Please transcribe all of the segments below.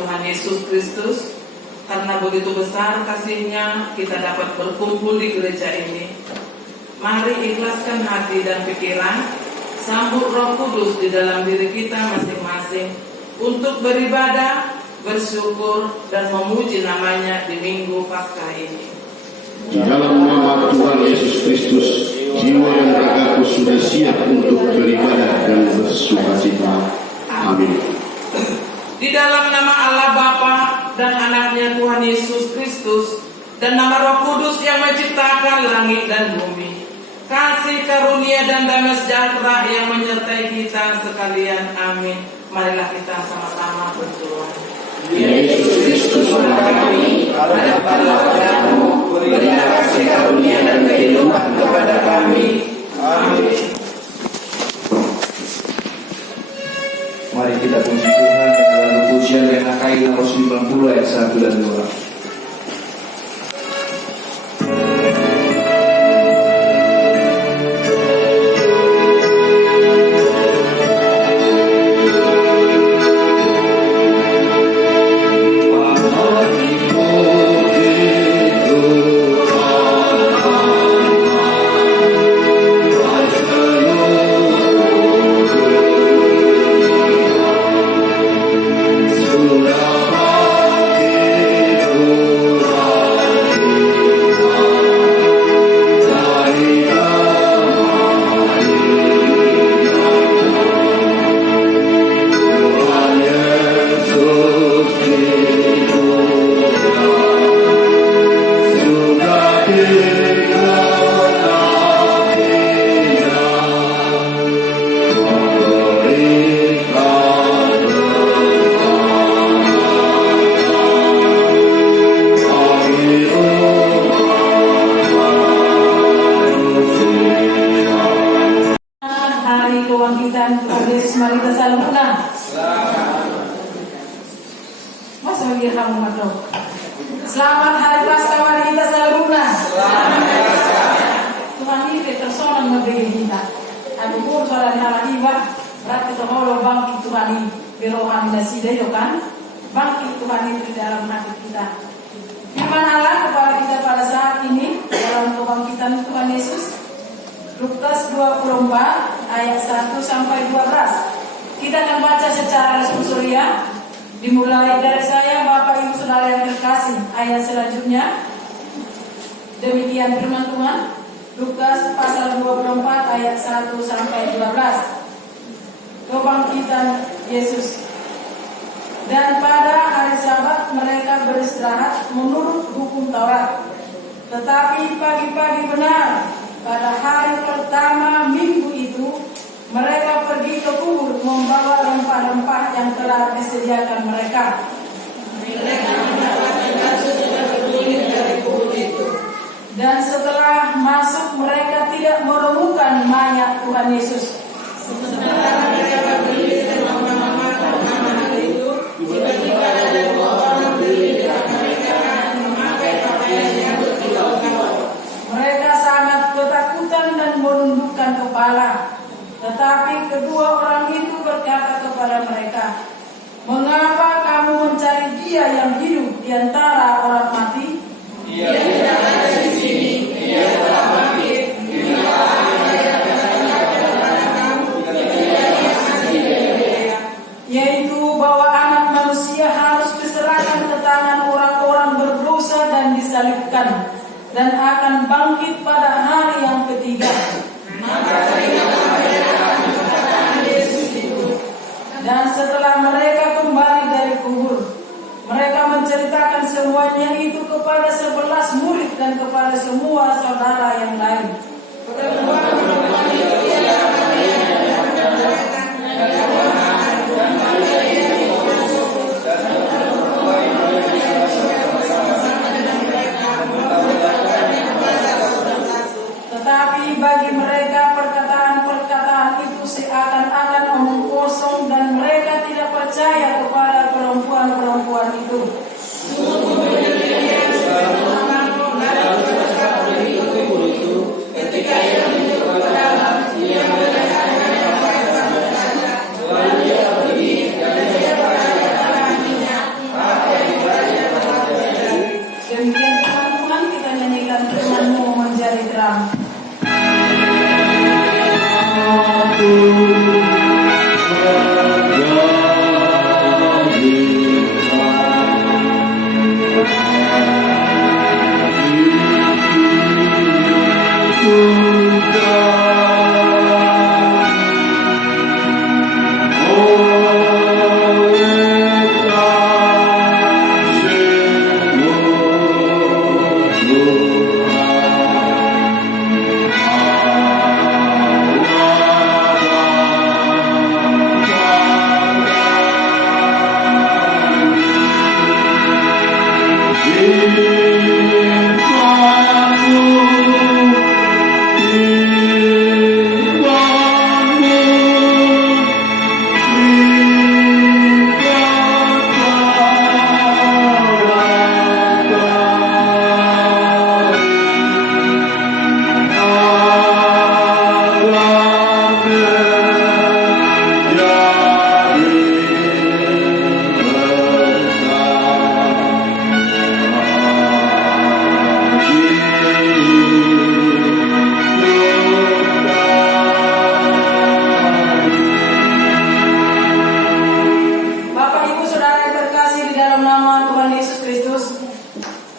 Tuhan Yesus Kristus. Karena begitu besar kasih-Nya, kita dapat berkumpul di gereja ini. Mari ikhlaskan hati dan pikiran, sambut Roh Kudus di dalam diri kita masing-masing untuk beribadah, bersyukur, dan memuji namanya di Minggu Paskah ini. Di dalam nama Tuhan Yesus Kristus, jiwa dan ragaku sudah siap untuk beribadah dan bersukacita. Amin. Di dalam nama Allah Bapa dan Anaknya Tuhan Yesus Kristus dan nama Roh Kudus yang menciptakan langit dan bumi, kasih karunia dan damai sejahtera yang menyertai kita sekalian. Amin. Marilah kita sama-sama berdoa. Yesus Kristus kami, hadapkanlah padamu, berilah kasih karunia dan kehidupan kepada kami. Amin. Mari kita puji Tuhan dengan lagu pujian yang Nakai 90 ayat 1 dan 2. Selamat hari Paskah, mari kita salubna. Tuhan ini tersono memberi kita. Aku pun suara nama iba, berarti terholo bangkit Tuhan ini berohan dasida yo kan? Bangkit Tuhan itu di dalam hati kita. Firman Allah kepada kita pada saat ini dalam kebangkitan Tuhan Yesus. Lukas 24 ayat 1 sampai 12. Kita akan baca secara responsoria. Dimulai dari saya, Bapak Ibu Saudara yang terkasih. Ayat selanjutnya demikian firman Tuhan, Lukas pasal 24 ayat 1 sampai 12. Kebangkitan Yesus. Dan pada hari Sabat mereka beristirahat menurut hukum Taurat. Tetapi pagi-pagi benar pada hari pertama minggu itu, mereka pergi ke kubur membawa rempah-rempah yang telah disediakan mereka. Mereka mendapatkan batu sudah bergulir dari kubur itu. Dan setelah masuk mereka tidak menemukan mayat Tuhan Yesus. Sementara mereka berdiri dan memakamkan mayat itu, tiba-tiba ada dua orang berdiri di dekat mereka memakai pakaian yang berkilau-kilau. Mereka sangat ketakutan dan menundukkan kepala. Tetapi kedua orang itu berkata kepada mereka, "Mengapa kamu mencari Dia yang hidup di antara orang mati? Dia tidak ada di sini, Dia telah bangkit. Yaitu bahwa Anak Manusia harus diserahkan ke tangan orang-orang berdosa dan disalibkan, dan akan bangkit pada hari yang ketiga." Dan setelah mereka kembali dari kubur, mereka menceritakan semuanya itu kepada 11 murid dan kepada semua saudara yang lain. Tetapi bagi mereka perkataan-perkataan itu seakan-akan omong kosong dan mereka tidak percaya kepada perempuan-perempuan itu. Ketika ia menjadi ke dalam, ia melihat lalu dia pergi dan dia percaya kakinya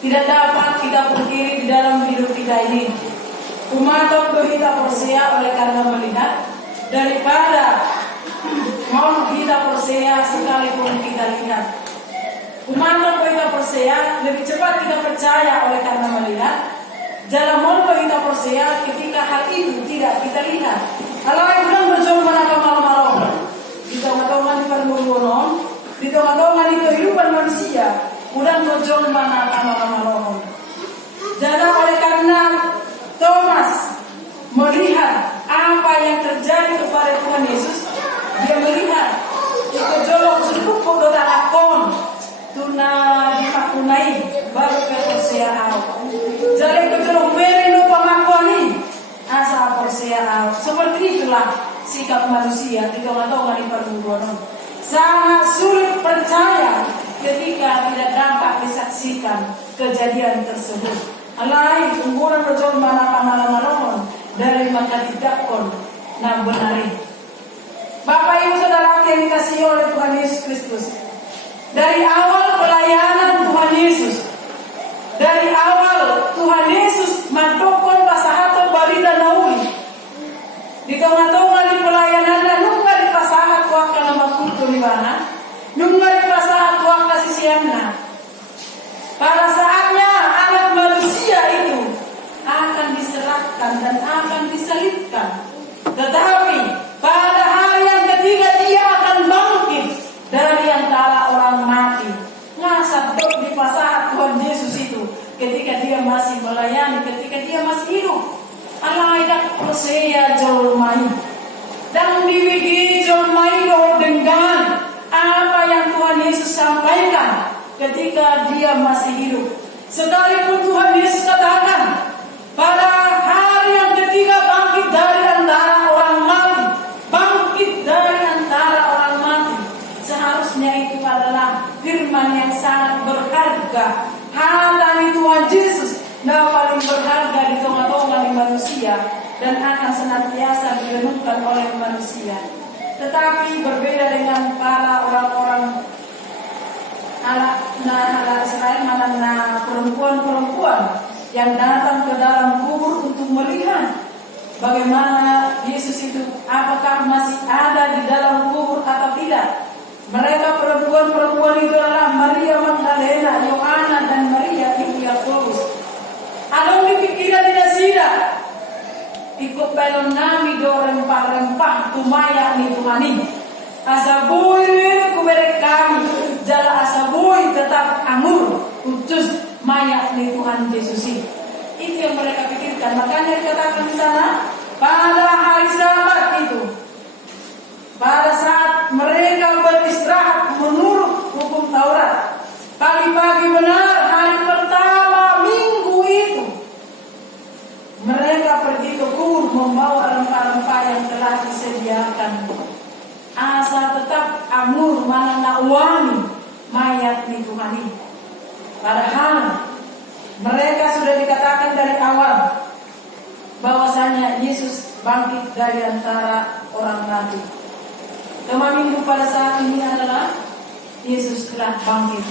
Tidak dapat kita pungkiri di dalam hidup kita ini. Umat kita percaya oleh karena melihat daripada mau kita percaya sekalipun kita lihat. Umat kita percaya lebih cepat kita percaya oleh karena melihat. Dalam mau kita percaya ketika hal itu tidak kita lihat. Kalau yang berjuang menangkap malam-malam, di tengah-tengah di permulaan, di tengah-tengah di kehidupan manusia. Udang berjuang mana malam-malam. Jadi oleh karena Thomas melihat apa yang terjadi kepada Tuhan Yesus, dia melihat itu jolok cukup bodoh akon tuna dipakunai baru kepercayaan. Jadi kejolok merindu pengakuan asa percayaan. Seperti itulah sikap manusia di tengah-tengah di permulaan. Sangat sulit percaya ketika tidak dapat disaksikan kejadian tersebut. Alai umburan berjuang malam-malam dari maka tidak pun nak benari. Bapak Ibu Saudara yang dikasihi oleh Tuhan Yesus Kristus, dari awal pelayanan Tuhan Yesus, dari awal Tuhan Yesus mantokon pasahat barida nauli di tengah-tengah di pelayanan nunggu di pasahat waktu nama kutu di mana nunggu di pasahat waktu sisiannya. Pada saatnya anak manusia itu akan diserahkan dan akan disalibkan. Tetapi pada hari yang ketiga dia akan bangkit dari antara orang mati. Ngasa di pasahat Tuhan Yesus itu ketika dia masih melayani, ketika dia masih hidup. Alaidak percaya jolmai dan dibagi jolmai dengan apa yang Tuhan Yesus sampaikan ketika dia masih hidup. Sekalipun Tuhan Yesus katakan pada hari yang ketiga bangkit dari antara orang mati, bangkit dari antara orang mati, seharusnya itu adalah firman yang sangat berharga. Hati Tuhan Yesus yang paling berharga di tengah-tengah manusia dan akan senantiasa direnungkan oleh manusia. Tetapi berbeda dengan para orang-orang anak Israel, mana perempuan-perempuan yang datang ke dalam kubur untuk melihat bagaimana Yesus itu, apakah masih ada di dalam kubur atau tidak. Mereka perempuan-perempuan itu adalah Maria Magdalena, Yohana dan Maria ibu Yakobus. Ada di pikiran tidak sida ikut balon nami do rempah-rempah tumaya ni Tuhani. Asabui ku berek kami jala asabui tetap amur utus mayat ni Tuhan Yesus. Itu yang mereka pikirkan. Makanya dikatakan di sana pada hari Sabat itu, pada saat mereka beristirahat menurut hukum Taurat, pagi-pagi benar hari pertama minggu itu, mereka pergi ke kubur membawa rempah-rempah yang telah disediakan. Asa tetap amur mana wangi mayat di Tuhan ini. Padahal mereka sudah dikatakan dari awal bahwasanya Yesus bangkit dari antara orang mati. Tema minggu pada saat ini adalah Yesus telah bangkit.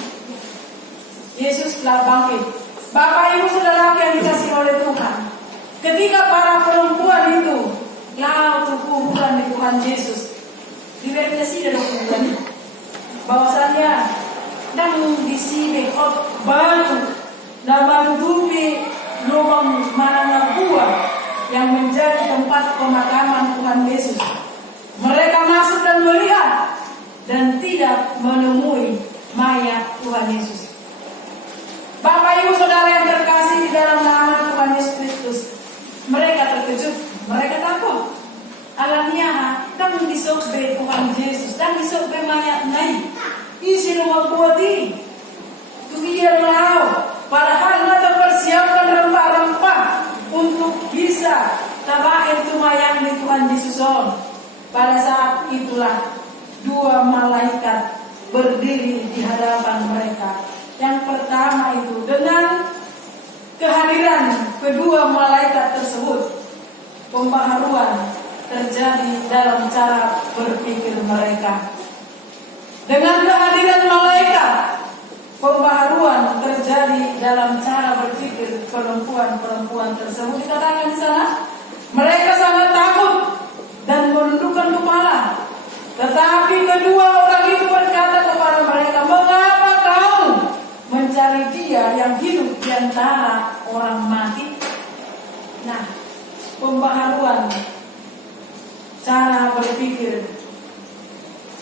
Yesus telah bangkit. Bapak Ibu Saudara yang dikasihi oleh Tuhan, ketika para perempuan itu lalu kuburan di Tuhan Yesus, diversiasi dari kuburan bahwasanya dan di sini batu dan menutupi lubang mana buah yang menjadi tempat pemakaman Tuhan Yesus. Mereka masuk dan melihat dan tidak menemui mayat Tuhan Yesus. Bapak terkejut, mereka takut. Alamiah, kami disobek Tuhan Yesus, dan disobek mayat naik. Isi rumah buati, tumian lau. Padahal mereka persiapkan rempah-rempah untuk bisa tabahin itu mayat di Tuhan Yesus. Pada saat itulah dua malaikat berdiri di hadapan mereka. Yang pertama itu dengan kehadiran kedua malaikat tersebut, pembaharuan terjadi dalam cara berpikir mereka. Dengan kehadiran malaikat, pembaharuan terjadi dalam cara berpikir perempuan-perempuan tersebut. Dikatakan di sana, mereka sangat takut dan menundukkan kepala. Tetapi kedua orang itu berkata kepada mereka, mengapa kamu mencari Dia yang hidup di antara orang mati? Nah, pembaharuan cara berpikir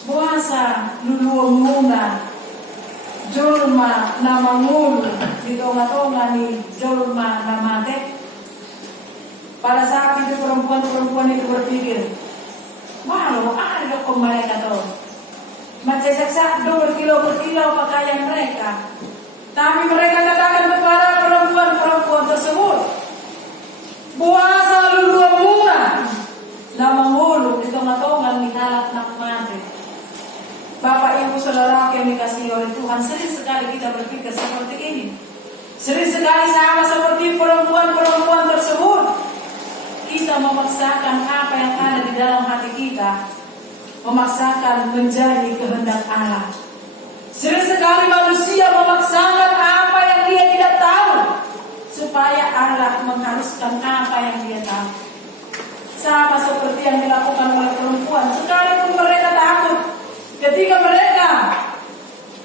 puasa luluang muna jolma nama ngul di tonga-tonga ni jolma nama teh. Pada saat itu perempuan-perempuan itu berpikir, malu ada kok mereka tuh macam saksa 2 kilo per kilo pakaian mereka. Tapi mereka katakan kepada perempuan-perempuan tersebut, puasa luluang muna nama ngulu di tonga-tonga ni halak nak mati. Bapak Ibu Saudara yang dikasihi oleh Tuhan, sering sekali kita berpikir seperti ini. Sering sekali sama seperti perempuan-perempuan tersebut, kita memaksakan apa yang ada di dalam hati kita, memaksakan menjadi kehendak Allah. Sering sekali manusia memaksakan apa yang dia tidak tahu, supaya Allah mengharuskan apa yang dia tahu. Sama seperti yang dilakukan oleh perempuan, sekalipun mereka takut. Ketika mereka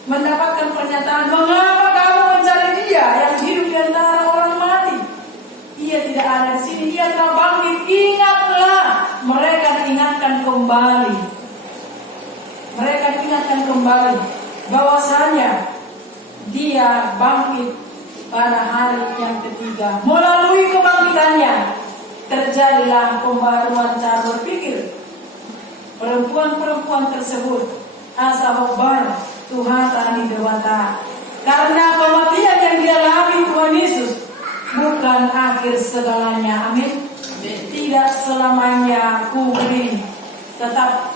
mendapatkan pernyataan, mengapa kamu mencari Dia yang hidup di antara orang mati? Ia tidak ada di sini, Dia telah bangkit. Ingatlah, mereka diingatkan kembali. Mereka diingatkan kembali bahwasanya Dia bangkit pada hari yang ketiga. Melalui kebangkitannya terjadilah pembaharuan cara berpikir perempuan-perempuan tersebut. Asa hobar Tuhan tani dewata, karena kematian yang dialami Tuhan Yesus bukan akhir segalanya. Amin. Tidak selamanya kubri, tetap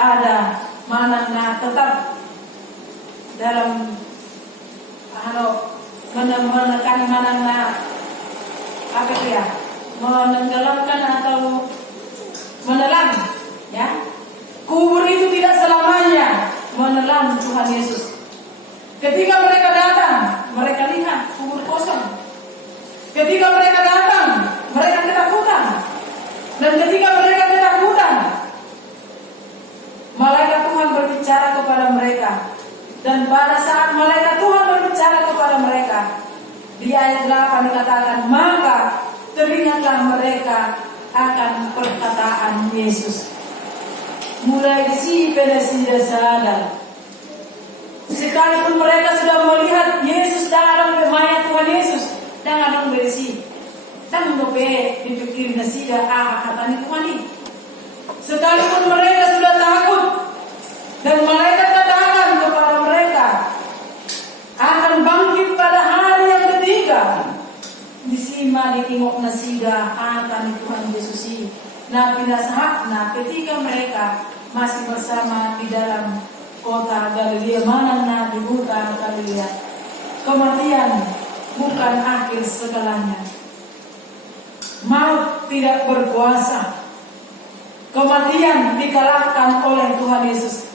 ada manana, tetap dalam menekan manana apa ya, menenggelamkan atau menelan, ya. Kubur itu tidak selamanya menelan Tuhan Yesus. Ketika mereka datang, mereka lihat kubur kosong. Ketika mereka datang, mereka ketakutan. Dan ketika mereka ketakutan, malaikat Tuhan berbicara kepada mereka. Dan pada saat malaikat Tuhan berbicara kepada mereka, di ayat 8 dikatakan, maka teringatlah mereka akan perkataan Yesus. Mulai di sini pada sudah sadar. Sekalipun mereka sudah melihat Yesus dalam mayat Tuhan Yesus, dan ada berisi, dan dope dipikir nasidah kata Tuhan ini. Sekalipun mereka sudah takut, dan malaikat katakan kepada mereka akan bangkit pada hari yang ketiga. Di sini ditengok nasidah akan Tuhan Yesus ini. Nah, ketika mereka masih bersama di dalam kota Galilea, mana di hutan Galilea, kematian bukan akhir segalanya. Maut tidak berkuasa. Kematian dikalahkan oleh Tuhan Yesus.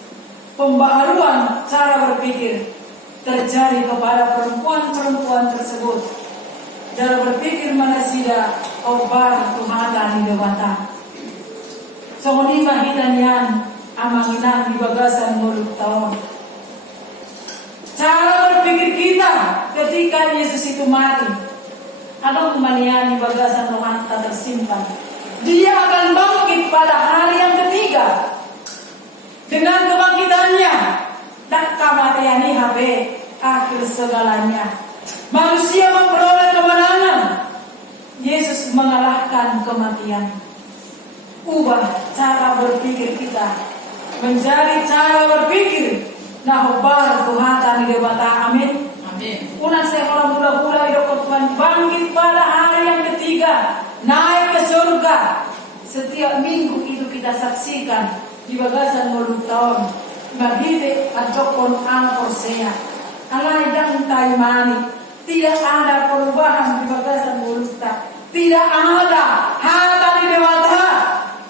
Pembaharuan cara berpikir terjadi kepada perempuan-perempuan tersebut. Cara berpikir manusia obar Tuhan di dewata. Songoni mahitan yan amanginan di bagasan mulut tahun. Cara berpikir kita ketika Yesus itu mati, atau kemanian di bagasan Tuhan tak tersimpan. Dia akan bangkit pada hari yang ketiga. Dengan kebangkitannya dan kematian akhir segalanya. Manusia memperoleh kemenangan. Yesus mengalahkan kematian. Ubah cara berpikir kita menjadi cara berpikir nahobar Tuhan di dewata. Amin. Amin. Unang seorang mula-mula hidup Tuhan bangkit pada hari yang ketiga, naik ke surga. Setiap minggu itu kita saksikan di bagasan mulut tahun. Magite adokon ang Hosea. Alay dang taimani. Tidak ada perubahan di bagasan mulut tahun. Tidak ada hata di dewata.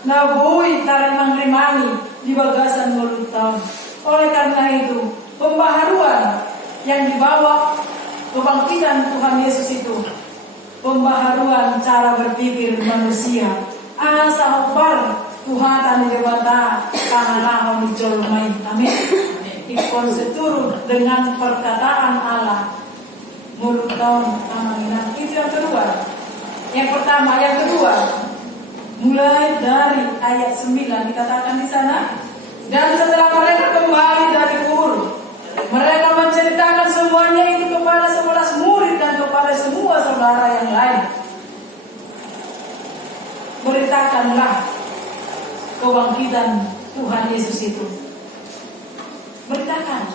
Nabui tarimang rimani di bagasan mulut tahun. Oleh karena itu, pembaharuan yang dibawa kebangkitan Tuhan Yesus itu, pembaharuan cara berpikir manusia. Asa hobar Tuhan di dewata karena dijolmai. Amin. Ikon seturut dengan perkataan Allah. Mulut tahun amanah. Itu yang kedua. Yang pertama, yang kedua, mulai dari ayat 9 dikatakan di sana, dan setelah mereka kembali dari kubur, mereka menceritakan semuanya itu kepada 11 murid dan kepada semua saudara yang lain. Beritakanlah kebangkitan Tuhan Yesus itu. Beritakan.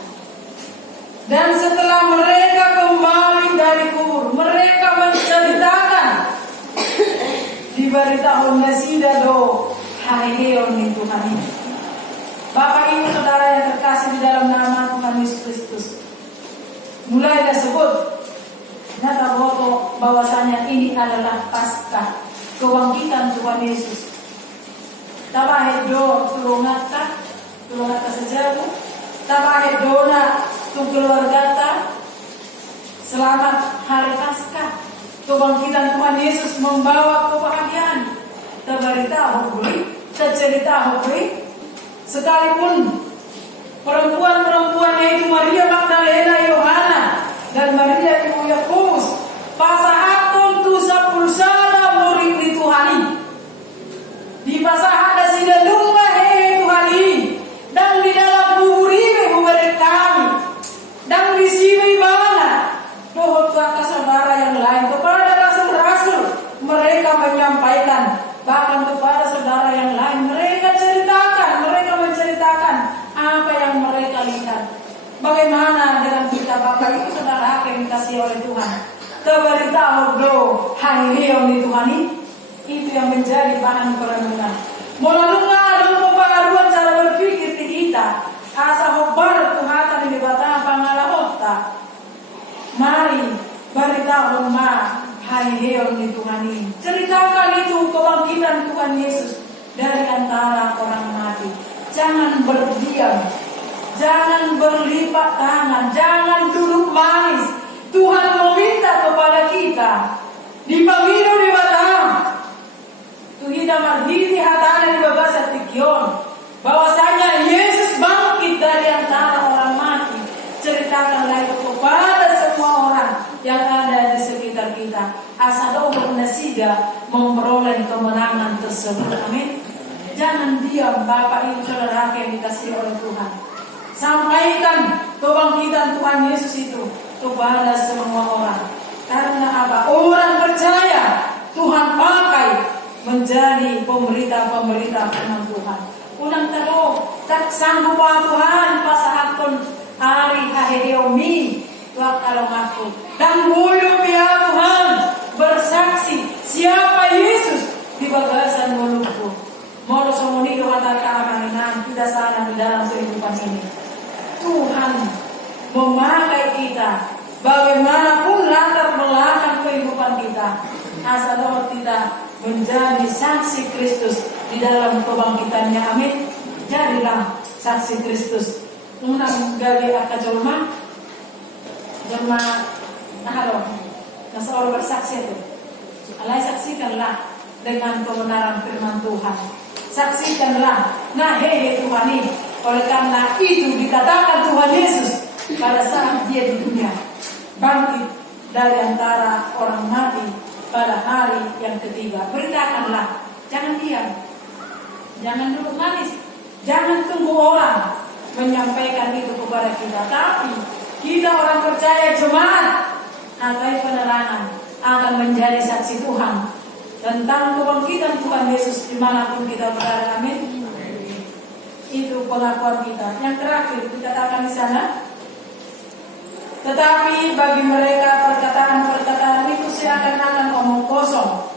Dan setelah mereka kembali dari kubur, mereka menceritakan. Diberitahu Nasida do Haeon ni Tuhan ini. Bapak Ibu Saudara yang terkasih di dalam nama Tuhan Yesus Kristus, mulai disebut nyata bahwasanya ini adalah Paskah, kebangkitan Tuhan Yesus. Tabahedo tulungata sejaru, tabahedona tung keluargata. Selamat hari Paskah, kebangkitan Tuhan Yesus membawa kebahagiaan. Terberita hubui, tercerita hubui. Sekalipun perempuan-perempuan yaitu Maria Magdalena, Yohana, dan Maria ibu Yakobus, pasahatun tu sapulsada murid di Tuhani. Di pasahat da sida lumba he Tuhani, dan di dalam kubur ini hubaret kami, dan di sini mana dohot kata saudara yang lain kepada rasul-rasul mereka menyampaikan, bahkan kepada saudara yang lain mereka menceritakan apa yang mereka lihat. Bagaimana dengan kita Bapak Ibu Saudara yang dikasihi oleh Tuhan? Terberitahu do Haeon di Tuhan itu yang menjadi bahan perenungan. Melalui pembaharuan cara berpikir kita, asa hobar Tuhan di batang pangalahota. Mari beritahu ma Haeon di Tuhan ini. Ceritakan itu kebangkitan Tuhan Yesus dari antara orang mati. Jangan berdiam, jangan berlipat tangan, jangan duduk manis. Tuhan meminta kepada kita dipanggil di batang. Tuhita margiti hatana di babasa tikion. Bahwasanya Yesus bangkit dari antara orang mati. Ceritakanlah itu kepada semua orang yang ada di sekitar kita. Asal Allah nasiga memperoleh kemenangan tersebut. Amin. Jangan diam Bapak Ibu Saudara yang dikasihi oleh Tuhan. Sampaikan kebangkitan Tuhan Yesus itu kepada semua orang. Karena apa? Orang percaya Tuhan pakai menjadi pemberita-pemberita firman Tuhan. Unang talo, tak sanggup Tuhan pasahakon hari haheyomi tuak kalong aku. Dan buyup ya Tuhan bersaksi siapa Yesus di bagasan mulutku. Modo somoni kata keamanan kita sana di dalam kehidupan ini. Tuhan memakai kita bagaimanapun latar belakang kehidupan kita. Asal kita menjadi saksi Kristus di dalam kebangkitannya. Amin. Jadilah saksi Kristus. Unang gali akajolma jolma nahalo nasaur bersaksi itu. Alai saksikanlah dengan kebenaran firman Tuhan. Saksikanlah, nah Tuhan ini. Oleh karena itu dikatakan Tuhan Yesus pada saat dia di dunia bangkit dari antara orang mati pada hari yang ketiga. Beritakanlah, jangan diam, jangan duduk manis, jangan tunggu orang menyampaikan itu kepada kita. Tapi kita orang percaya jemaat atau penerangan akan menjadi saksi Tuhan tentang kebangkitan Tuhan Yesus dimanapun kita berada. Amin. Itu pengakuan kita. Yang terakhir dikatakan di sana, tetapi bagi mereka perkataan-perkataan itu seakan-akan omong kosong,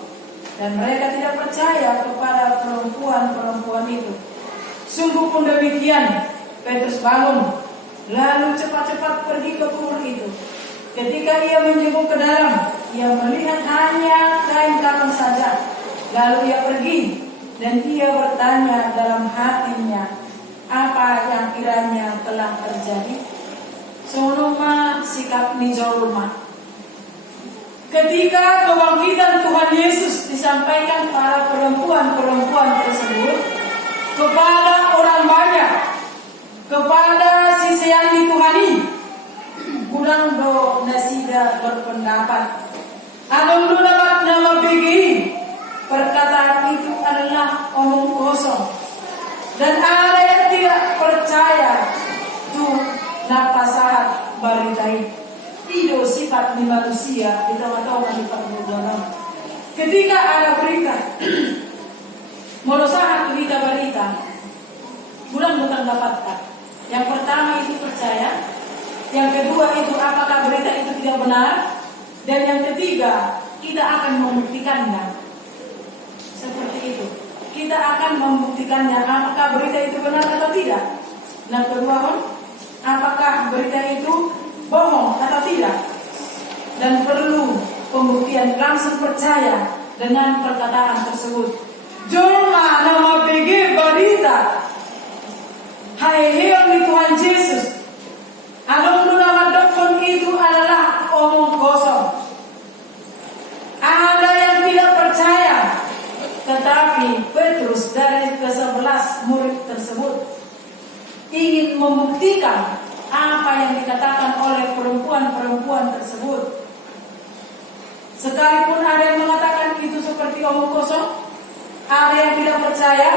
dan mereka tidak percaya kepada perempuan-perempuan itu. Sungguh pun demikian, Petrus bangun, lalu cepat-cepat pergi ke kubur itu. Ketika ia menjenguk ke dalam, ia melihat hanya kain kafan saja. Lalu ia pergi, dan ia bertanya dalam hatinya, apa yang kiranya telah terjadi? Sonoma sikap nijolma. Ketika kebangkitan Tuhan Yesus disampaikan para perempuan-perempuan tersebut kepada orang banyak, kepada sisian dituhani, kurang do nasida berpendapat. Adong do dapat nama BGI, perkataan itu adalah omong kosong. Dan ada yang tidak percaya tuh napasahat baritai. Tidak sifat di manusia di tengah-tengah di perbudakan. Ketika ada berita, molosahat berita-berita, kurang bukan dapatkan. Yang pertama itu percaya, yang kedua itu apakah berita itu tidak benar, dan yang ketiga kita akan membuktikannya. Seperti itu. Kita akan membuktikannya apakah berita itu benar atau tidak. Yang kedua, apakah berita itu bohong atau tidak. Dan perlu pembuktian, langsung percaya dengan perkataan tersebut. Joma nama BG berita, hai heong di Tuhan Yesus. Adong nama dokter itu adalah omong kosong. Ada yang tidak percaya. Tetapi Petrus dari ke-11 murid tersebut ingin membuktikan apa yang dikatakan oleh perempuan-perempuan tersebut. Sekalipun ada yang mengatakan itu seperti omong kosong, ada yang tidak percaya,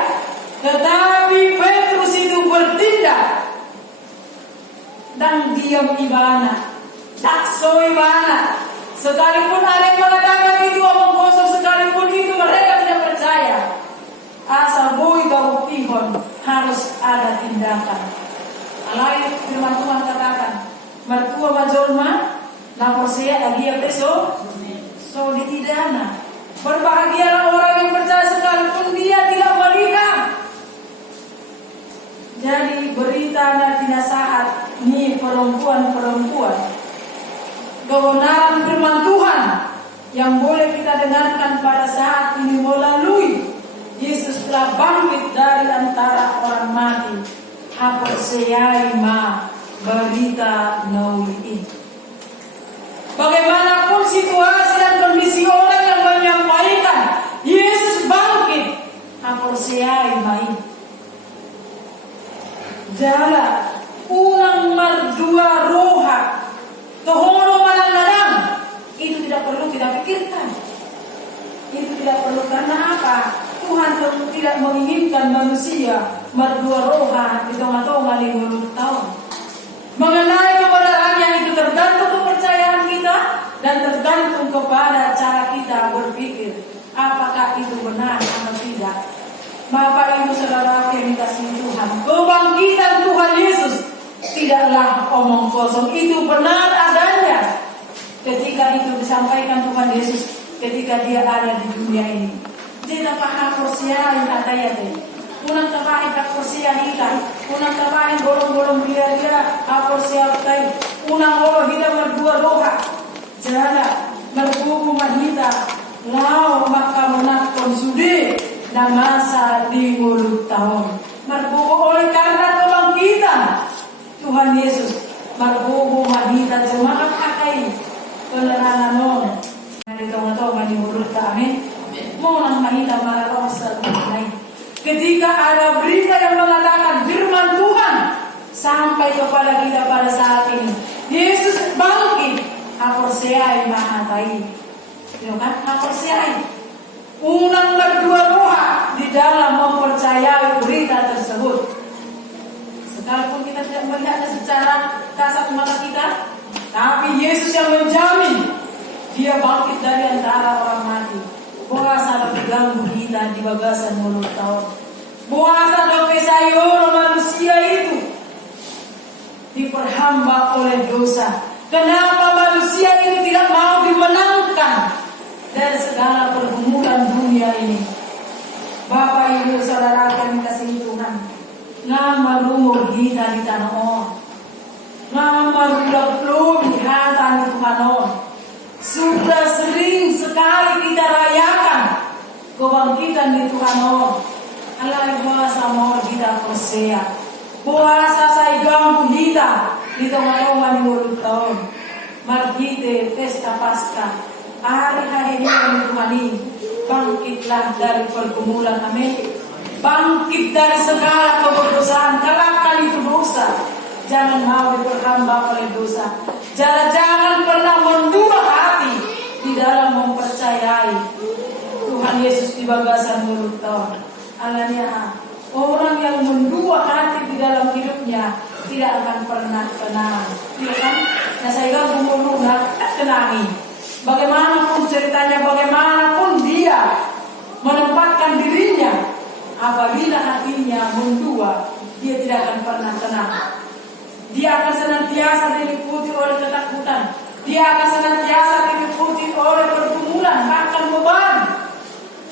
tetapi Petrus itu bertindak dan diam ibana, takso ibana. Sekalipun ada yang mengatakan itu omong kosong, sekalipun itu mereka tidak percaya, asal boy kabuktikan harus ada tindakan. Lain firman Tuhan katakan, mertua majolma, lapor saya agia peso, so ditidana. Berbahagialah orang yang percaya sekalipun dia tidak melihat. Jadi berita dan nasihat ini perempuan-perempuan, kebenaran firman Tuhan yang boleh kita dengarkan pada saat ini melalui Yesus telah bangkit dari antara orang mati. Apa sayai ma berita nawi ini. Bagaimanapun situasi dan kondisi orang yang menyampaikan Yesus bangkit, apa sayai ma ini. Jala unang mardua roha tohono malang-malang, itu tidak perlu kita pikirkan. Itu tidak perlu, karena apa? Tuhan tidak menginginkan manusia merdua roha di tengah-tengah 50 tahun. Mengenai kebenarannya itu tergantung kepercayaan kita dan tergantung kepada cara kita berpikir. Apakah itu benar atau tidak? Bapak Ibu Saudara yang dikasihi Tuhan, kebangkitan Tuhan Yesus tidaklah omong kosong, itu benar adanya. Ketika itu disampaikan Tuhan Yesus, ketika dia ada di dunia ini. Jadi apa hakursia yang katanya tadi? Unang kapain hakursia kita, unang kapain bolong-bolong dia hakursia tadi, unang orang kita berdua roha, jala berbuku mahita, lau maka menakon sudi dan masa 50 tahun. Berbuku oleh karena kebangkitan Tuhan Yesus, berbuku mahita jemaat akai penerangan non. Dari tengah-tengah di mulut kami. Mau nang mahita marasa lain. Ketika ada berita yang mengatakan firman Tuhan sampai kepada kita pada saat ini, Yesus bangkit, aporseai mahatai, you kan? Aporseai, unang berdua roha di dalam mempercayai berita tersebut. Sekalipun kita tidak melihatnya secara kasat mata kita, tapi Yesus yang menjamin dia bangkit dari antara orang mati. Bukan salah ganggu kita di bagasan mulut tahun. Puasa dan sayur manusia itu diperhamba oleh dosa. Kenapa manusia ini tidak mau dimenangkan dari segala pergumulan dunia ini? Bapak Ibu Saudara kami kasih Tuhan, nama rumur kita di tanah on, nama rudak di hatan di Tuhan on. Sudah sering sekali kita rayakan kebangkitan di Tuhan on. Alai puasa mau kita persea, puasa saya ganggu kita di tengah-tengah di mulut tahun. Mari kita pesta Paskah, hari-hari ini Tuhan ini. Bangkitlah dari pergumulan, amin. Bangkit dari segala keberdosaan, kalahkan itu dosa. Jangan mau diperhamba oleh dosa. Jangan pernah mendua hati di dalam mempercayai Tuhan Yesus di bagasan mulut tahun. Alanya orang yang mendua hati di dalam hidupnya tidak akan pernah tenang. Tidak kan? Nah saya ngomong tenangi. Bagaimanapun ceritanya, bagaimanapun dia menempatkan dirinya, apabila hatinya mendua, dia tidak akan pernah tenang. Dia akan senantiasa diliputi oleh ketakutan. Dia akan senantiasa diliputi oleh pergumulan, bahkan beban.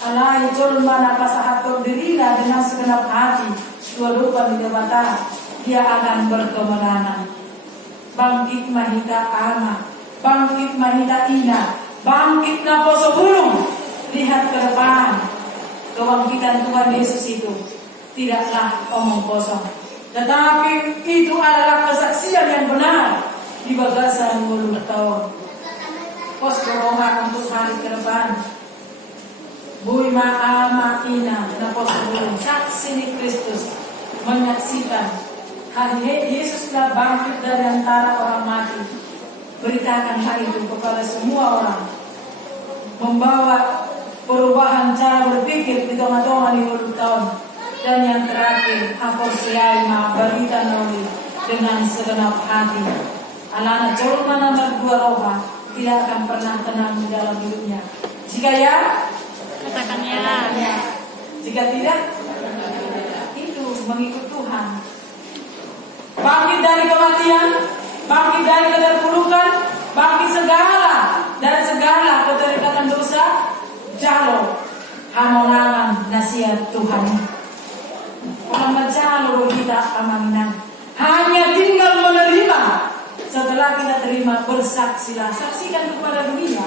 Alai colma napasahator dirina dengan segenap hati, dua lupa di jabatan, dia akan berkemenangan. Bangkit mahita ama, bangkit mahita ina, bangkit na poso bulung. Lihat ke depan, kebangkitan Tuhan Yesus itu tidaklah omong kosong, tetapi itu adalah kesaksian yang benar di bagasan mulut tahun. Pos dorongan untuk hari ke depan. Bui ma'ama ina na pos bulung, saksi di Kristus menyaksikan hari Yesus telah bangkit dari antara orang mati. Beritakan hal itu kepada semua orang, membawa perubahan cara berpikir di tengah-tengah di mulut tahun. Dan yang terakhir, aporsiai ma berita noli dengan segenap hati. Alana jorna nomor 2 roha tidak akan pernah tenang di dalam hidupnya. Jika ya, katakan ya. Jika tidak, itu mengikut Tuhan. Bangkit dari kematian, bangkit dari keterpurukan, bangkit dari segala keterikatan dosa. Jalo hamonangan nasihat Tuhan. Orang menjalo kita amanah. Hanya tinggal menerima. Setelah kita terima, bersaksilah. Saksikan kepada dunia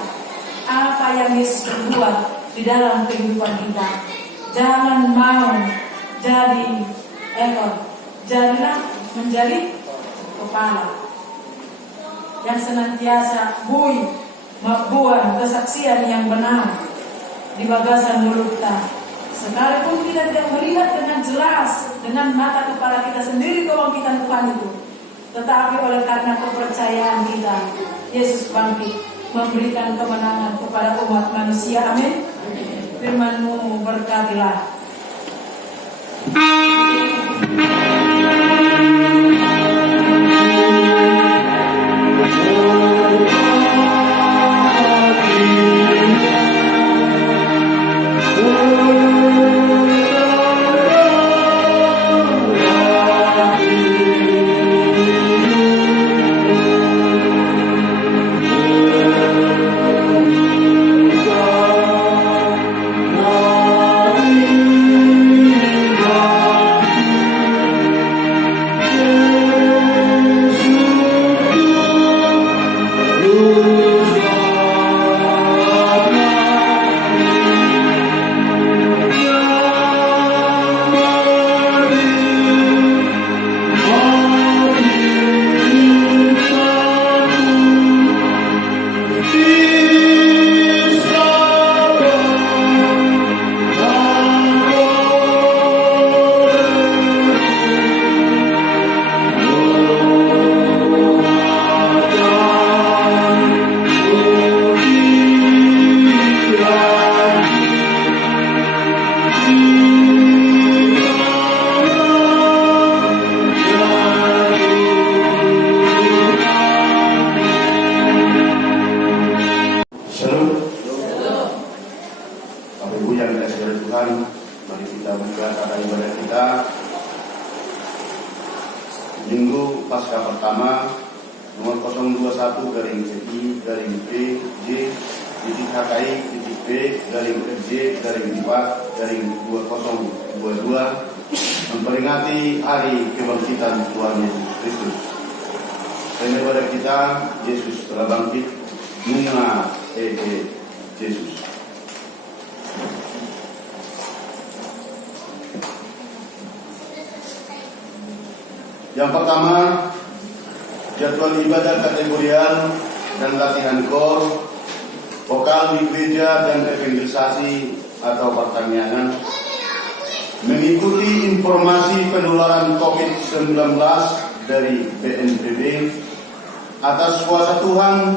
apa yang Yesus berbuat di dalam kehidupan kita. Jangan mau jadi ekor, jadilah menjadi kepala yang senantiasa membuat kesaksian yang benar di bagasan mulut kita. Sekalipun kita tidak melihat dengan jelas dengan mata kepala kita sendiri kebangkitan Tuhan itu, tetapi oleh karena kepercayaan kita, Yesus bangkit memberikan kemenangan kepada umat manusia. Amin. Firman-Mu berkatilah. Pasca pertama nomor 021-HKI-B-J-FJ-4-2022 memperingati hari kebangkitan Tuhan Yesus Kristus. Dan kepada kita, Yesus telah bangkit, Nunga Yesus. Yang pertama, jadwal ibadah kategorial dan latihan kor, vokal di gereja dan evangelisasi atau pertanian, mengikuti informasi penularan COVID-19 dari BNPB. Atas kuasa Tuhan,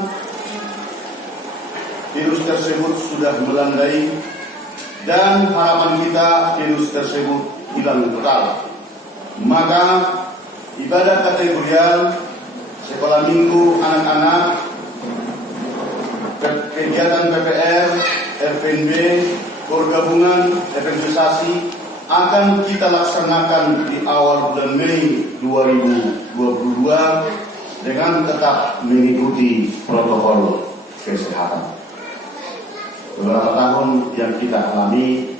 virus tersebut sudah melandai dan harapan kita virus tersebut hilang total. Maka ibadah kategorial, sekolah minggu anak-anak, kegiatan PPR, RPNB, kor gabungan, evangelisasi akan kita laksanakan di awal bulan Mei 2022 dengan tetap mengikuti protokol kesehatan. Beberapa tahun yang kita alami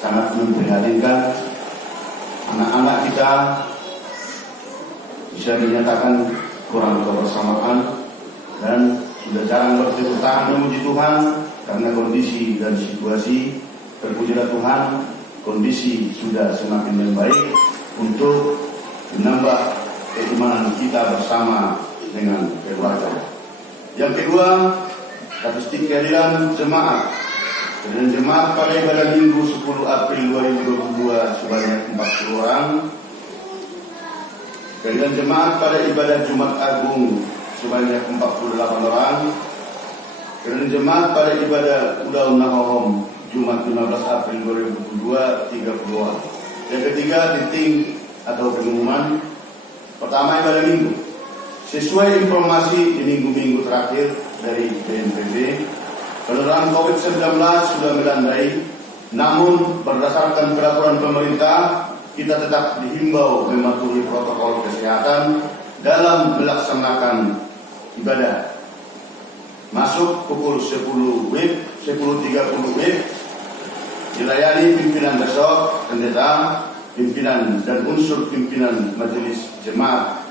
sangat memprihatinkan. Anak-anak kita bisa dinyatakan kurang kebersamaan dan sudah jarang bertepuk tangan memuji Tuhan karena kondisi dan situasi. Terpujilah Tuhan, kondisi sudah semakin membaik untuk menambah keimanan kita bersama dengan keluarga. Yang kedua, statistik kehadiran jemaat. Kehadiran jemaat pada ibadah Minggu 10 April 2022 sebanyak 40 orang. Kehadiran jemaat pada ibadah Jumat Agung sebanyak 48 orang. Kehadiran jemaat pada ibadah Udaun Nahohom Jumat 15 April 2022 30 orang. Yang ketiga, titik atau pengumuman. Pertama, ibadah Minggu. Sesuai informasi di minggu-minggu terakhir dari BNPB, penularan COVID-19 sudah melandai. Namun berdasarkan peraturan pemerintah, kita tetap dihimbau mematuhi protokol kesehatan dalam melaksanakan ibadah. Masuk pukul 10 WIB, 10.30 WIB, dilayani pimpinan besok, pendeta, pimpinan dan unsur pimpinan majelis jemaat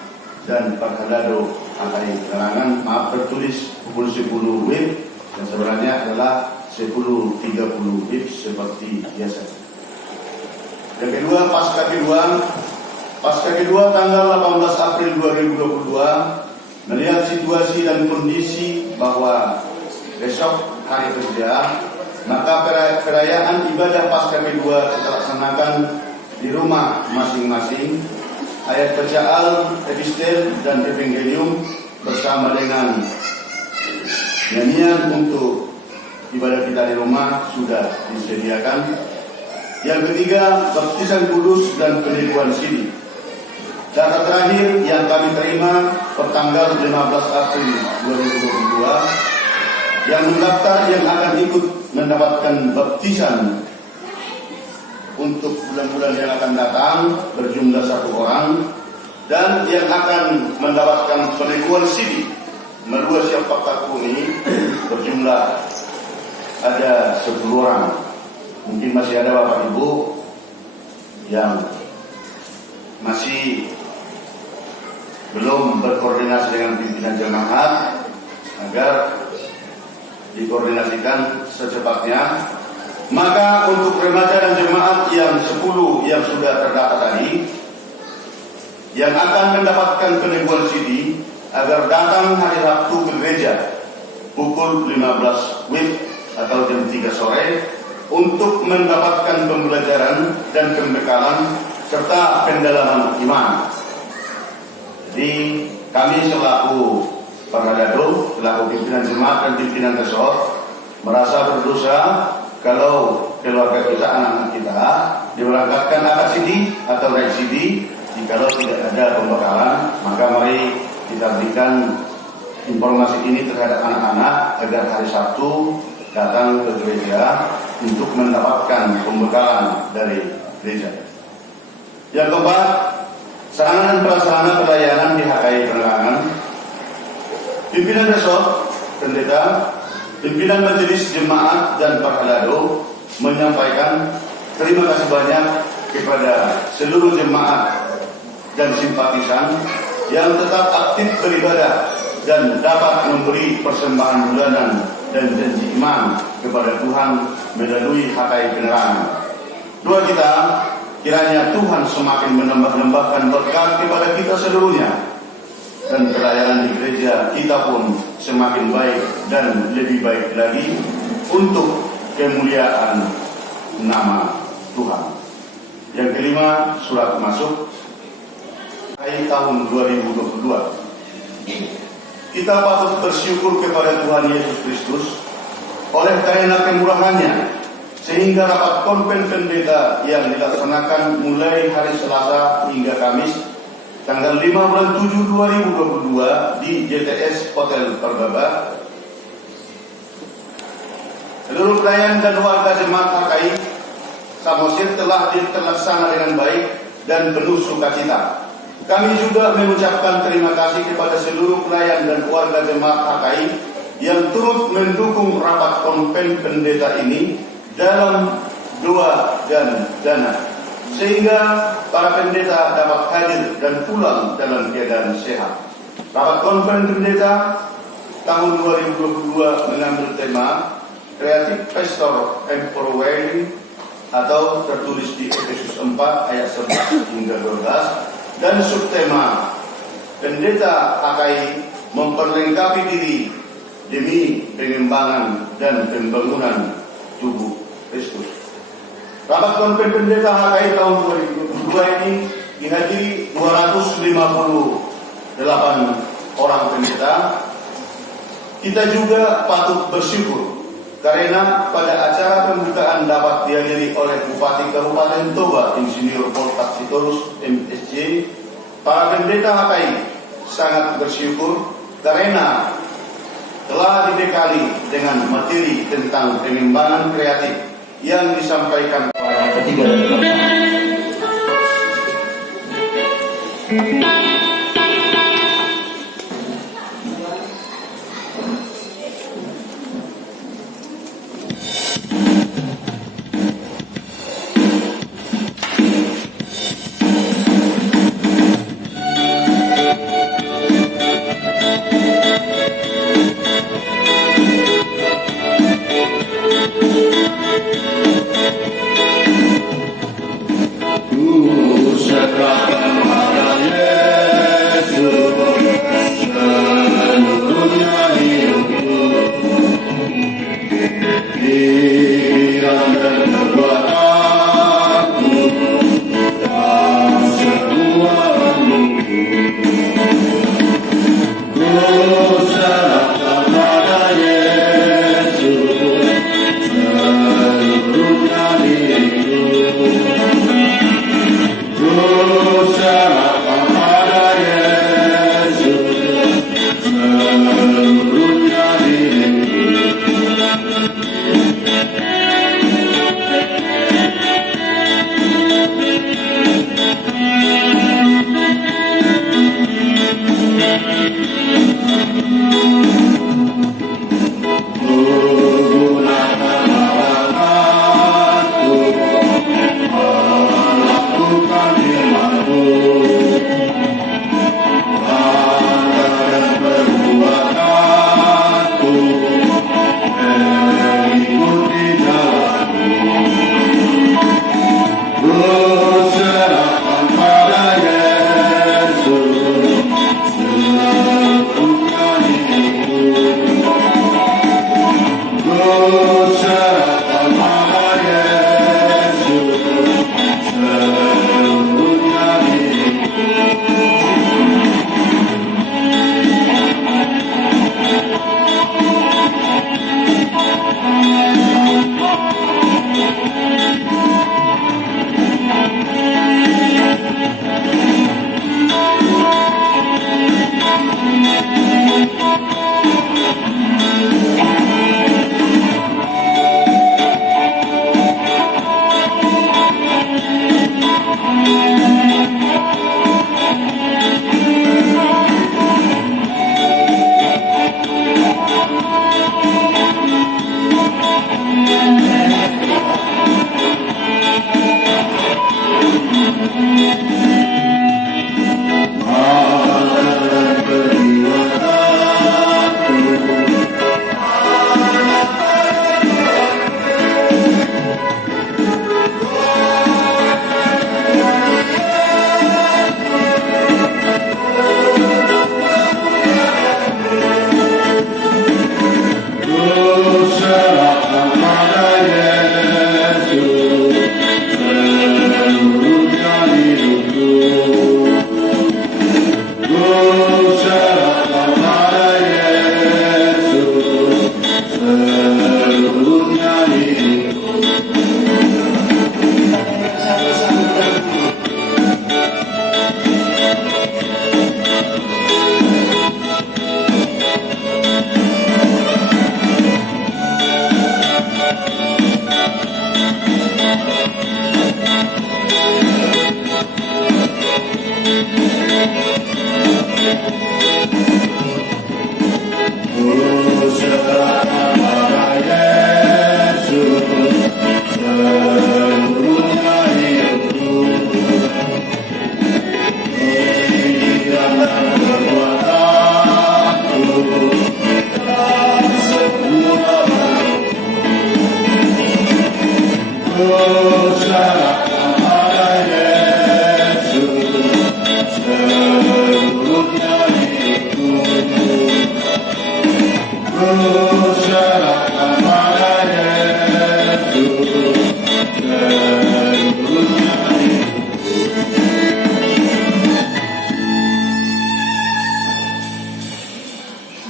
dan Parkadado AKI Karangan. Maaf, tertulis pukul 10 WIB dan sebenarnya adalah 10.30 WIB seperti biasa. Yang kedua, pasca kedua tanggal 18 April 2022, melihat situasi dan kondisi bahwa besok hari kerja, maka perayaan ibadah pasca kedua kita laksanakan di rumah masing-masing. Ayat bacaan, epistel dan evangelium bersama dengan nyanyian untuk ibadah kita di rumah sudah disediakan. Yang ketiga, baptisan kudus dan penipuan siri. Data terakhir yang kami terima pertanggal 15 April 2022, yang mendaftar yang akan ikut mendapatkan baptisan untuk bulan-bulan yang akan datang berjumlah 1 orang, dan yang akan mendapatkan penipuan siri Merua Siapa Kaku ini berjumlah ada 10 orang. Mungkin masih ada Bapak Ibu yang masih belum berkoordinasi dengan pimpinan jemaat agar dikoordinasikan secepatnya. Maka untuk remaja dan jemaat yang 10 yang sudah terdata tadi, yang akan mendapatkan penipuan CD agar datang hari Sabtu ke gereja pukul 15 WIB atau jam 3 sore untuk mendapatkan pembelajaran dan pembekalan serta pendalaman iman. Jadi kami selaku Parkadado, selaku pimpinan jemaat dan pimpinan resort merasa berdosa kalau keluarga kita, anak-anak kita diberangkatkan akad sidi atau naik sidi jikalau tidak ada pembekalan. Maka mari kita berikan informasi ini terhadap anak-anak agar hari Sabtu datang ke gereja untuk mendapatkan pembekalan dari gereja. Yang keempat, sarana dan prasarana pelayanan di HKI Penerangan. Pimpinan Resort, Pendeta, pimpinan Majelis Jemaat dan Parhalado menyampaikan terima kasih banyak kepada seluruh jemaat dan simpatisan yang tetap aktif beribadah dan dapat memberi persembahan bulanan dan janji iman kepada Tuhan melalui HKI Penerangan. Doa kita, kiranya Tuhan semakin menambah-nambahkan berkat kepada kita seluruhnya, dan pelayanan di gereja kita pun semakin baik dan lebih baik lagi untuk kemuliaan nama Tuhan. Yang kelima, surat masuk tahun 2022. Kita patut bersyukur kepada Tuhan Yesus Kristus oleh karena kemurahannya, sehingga rapat konven pendeta yang dilaksanakan mulai hari Selasa hingga Kamis tanggal 5 bulan 7 2022 di JTS Hotel Perbaba, seluruh pelayan dan warga jemaat HKI Samosir telah terlaksana dengan baik dan penuh sukacita. Kami juga mengucapkan terima kasih kepada seluruh pelayan dan warga jemaat HKI yang turut mendukung rapat konven pendeta ini dalam doa dan dana, sehingga para pendeta dapat hadir dan pulang dalam keadaan sehat. Rapat konven pendeta tahun 2022 mengambil tema Creative Pastor Empowering, atau tertulis di Efesus 4 ayat 11 hingga 12, dan subtema Pendeta HKI memperlengkapi diri demi pengembangan dan pembangunan tubuh Kristus. Rapat konven pendeta HKI tahun 2022 ini dihadiri 258 orang pendeta. Kita juga patut bersyukur karena pada acara pembukaan dapat dihadiri oleh Bupati Kabupaten Toba Insinyur Pol Taksitorus MSc. Para pendeta HKI sangat bersyukur karena telah dibekali dengan materi tentang pengembangan kreatif yang disampaikan Ayat ketiga dan keempat.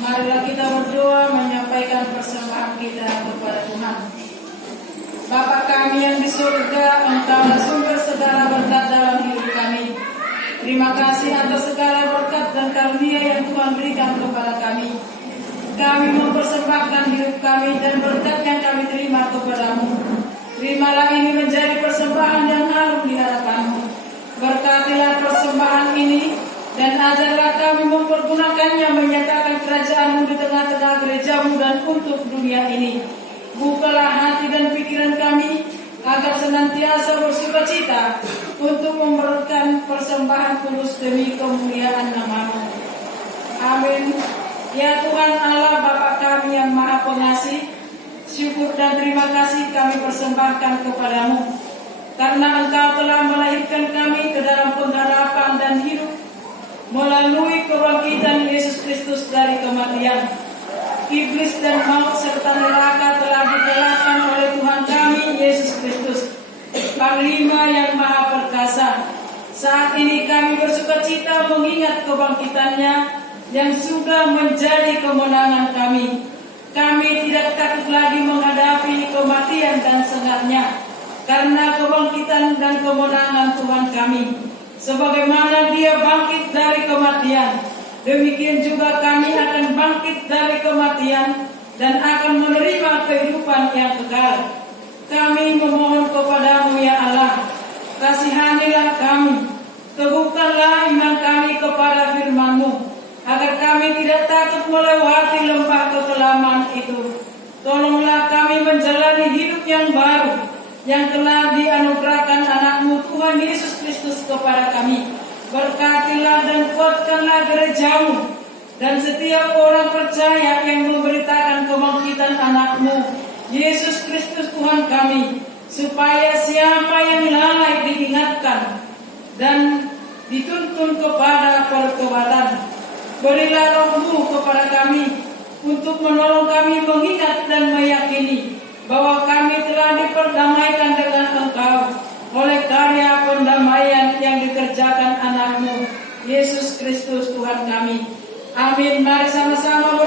Marilah kita berdoa menyampaikan persembahan kita kepada Tuhan. Bapa kami yang di surga, Engkaulah sumber segala berkat dalam hidup kami. Terima kasih atas segala berkat dan karunia yang Tuhan berikan kepada kami. Kami mempersembahkan hidup kami dan berkat yang kami terima kepadamu. Terimalah ini menjadi persembahan yang harum di hadapan-Mu. Berkatilah persembahan ini dan ajarlah kami mempergunakannya menyatakan kerajaan-Mu di tengah-tengah gereja-Mu dan untuk dunia ini. Bukalah hati dan pikiran kami agar senantiasa bersukacita untuk memberikan persembahan kudus demi kemuliaan nama-Mu. Amin. Ya Tuhan Allah Bapa kami yang Maha Pengasih, syukur dan terima kasih kami persembahkan kepadamu, karena Engkau telah melahirkan kami ke dalam pengharapan dan hidup melalui kebangkitan Yesus Kristus dari kematian. Iblis dan maut serta neraka telah dikalahkan oleh Tuhan kami Yesus Kristus, Panglima yang Maha Perkasa. Saat ini kami bersukacita mengingat kebangkitannya yang sudah menjadi kemenangan kami. Kami tidak takut lagi menghadapi kematian dan sengatnya, karena kebangkitan dan kemenangan Tuhan kami. Sebagaimana Dia bangkit dari kematian, demikian juga kami akan bangkit dari kematian dan akan menerima kehidupan yang kekal. Kami memohon kepadamu ya Allah, kasihanilah kami, teguhkanlah iman kami kepada firman-Mu, agar kami tidak takut melewati lembah kekelaman itu. Tolonglah kami menjalani hidup yang baru yang telah dianugerahkan anak-Mu Tuhan Yesus Kristus kepada kami. Berkatilah dan kuatkanlah gereja-Mu dan setiap orang percaya yang memberitakan kebangkitan anak-Mu Yesus Kristus Tuhan kami, supaya siapa yang lalai diingatkan dan dituntun kepada pertobatan. Berilah Roh-Mu kepada kami untuk menolong kami mengingat dan meyakini bahwa kami telah diperdamaikan dengan Engkau oleh karya pendamaian yang dikerjakan anak-Mu Yesus Kristus Tuhan kami. Amin. Mari sama-sama